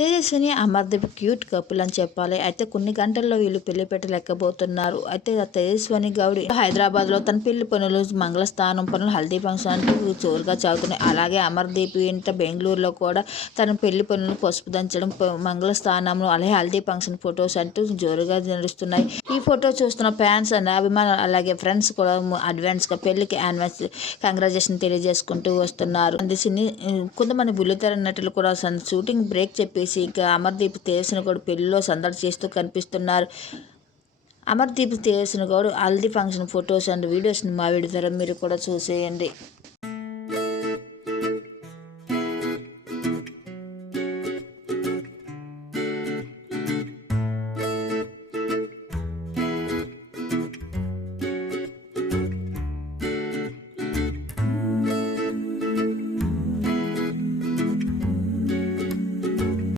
Tejaswini Amardeep cute couple అని చెప్పాలి. అయితే కొన్ని గంటల్లో వీళ్ళు పెళ్ళి పెట్టలేకపోతున్నారు. అయితే తేజస్విని గౌడి హైదరాబాద్లో తన పెళ్ళి పనులు మంగళస్థానం పనులు హల్దీ ఫంక్షన్ అంటూ జోరుగా సాగుతున్నాయి అలాగే అమర్దీప్ ఇంట బెంగళూరులో కూడా తన పెళ్ళి పనులు పసుపు దంచడం మంగళస్థానంలో అలాగే హల్దీ ఫంక్షన్ ఫొటోస్ అంటూ జోరుగా నడుస్తున్నాయి ఈ ఫోటో చూస్తున్న ఫ్యాన్స్ అండ్ అభిమానులు అలాగే ఫ్రెండ్స్ కూడా అడ్వాన్స్గా పెళ్ళికి అడ్వాన్స్ కంగ్రాచులేషన్ తెలియజేసుకుంటూ వస్తున్నారు. సినీ కొంతమంది బుల్లితెర నటులు కూడా షూటింగ్ బ్రేక్ చెప్పేసి ఇంకా అమర్దీప్ తేజస్విని కూడా పెళ్ళిలో సందడి చేస్తూ కనిపిస్తున్నారు. అమర్దీప్ తేజస్విని కూడా హల్దీ ఫంక్షన్ ఫొటోస్ అండ్ వీడియోస్ని మా విడతారు మీరు కూడా చూసేయండి.